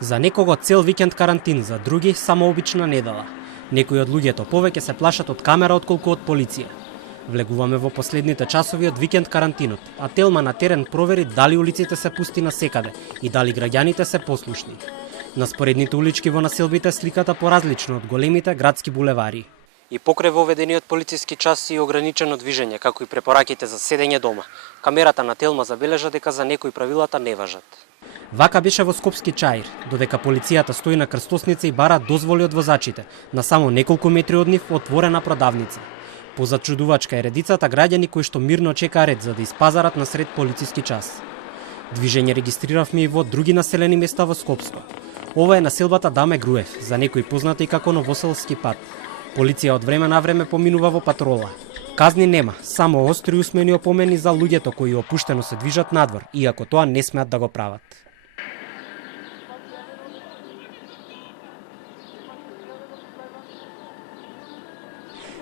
За некого цел викенд карантин, за други само обична недела. Некои од луѓето повеќе се плашат од камера отколку од полиција. Влегуваме во последните часови од викенд карантинот, а Телма на терен провери дали улиците се пусти насекаде и дали граѓаните се послушни. На споредните улички во населбите сликата поразлично од големите градски булевари. И покрај воведениот полициски час и ограничено движење, како и препораките за седење дома, камерата на Телма забележа дека за некои правилата не важат. Вака беше во Скопски Чаир, додека полицијата стои на крстосница и бара дозволи од возачите, на само неколку метри од нив отворена продавница. Позачудувачка е редицата граѓани кои што мирно чекаа ред за да испазарат на сред полициски час. Движење регистриравме и во други населени места во Скопско. Ова е населбата Даме Груев, за некои позната и како Новоселски пат. Полиција од време на време поминува во патрола. Казни нема, само остри усмени опомени за луѓето кои опуштено се движат надвор, иако тоа не смеат да го прават.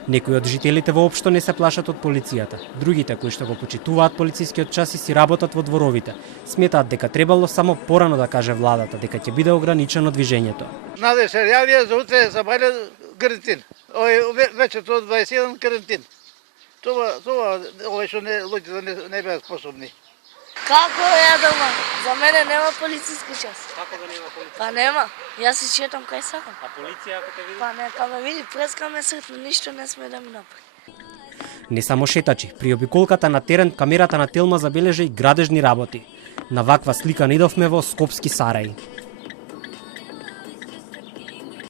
Некои од жителите воопшто не се плашат од полицијата. Другите кои што го почитуваат полицискиот час и си работат во дворовите, сметаат дека требало само порано да каже владата дека ќе биде ограничено движењето. Наде се јавија за утре за бајле карантин. Вече тоа 21 карантин. Това што луѓето не беа способни. Како е дома? За мене нема полициски час. Како да нема полиција? Па нема. Јас си шетам кај сакам. А полиција ако те види? Па нека ме види, прескаме сртно, ништо не сме да ми направи. Не само шетачи, при обиколката на терен камерата на Телма забележа и градежни работи. На ваква слика не идовме во Скопски Сарај.